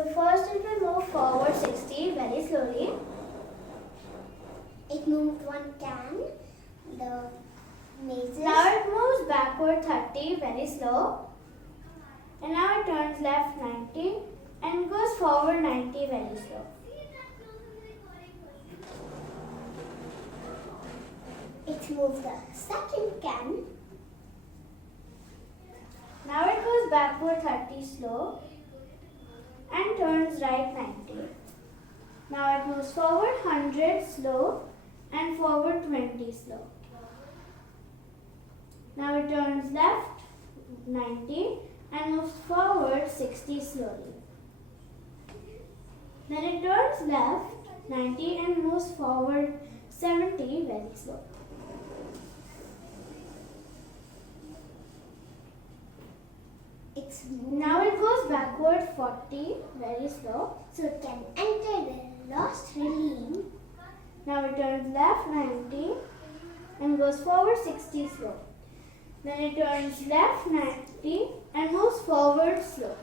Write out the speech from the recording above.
So first it will move forward 60 very slowly. It moved one can. The mazes. Now it moves backward 30 very slow. And now it turns left 90 and goes forward 90 very slow. It moved the second can. Now it goes backward 30 slow and turns right 90. Now it moves forward 100 slow and forward 20 slow. Now it turns left 90 and moves forward 60 slowly. Then it turns left 90 and moves forward 70 very slow. Now it goes backward 40 very slow. So it can enter the lost realm. Now it turns left 90 and goes forward 60 slow. Then it turns left 90 and moves forward slow.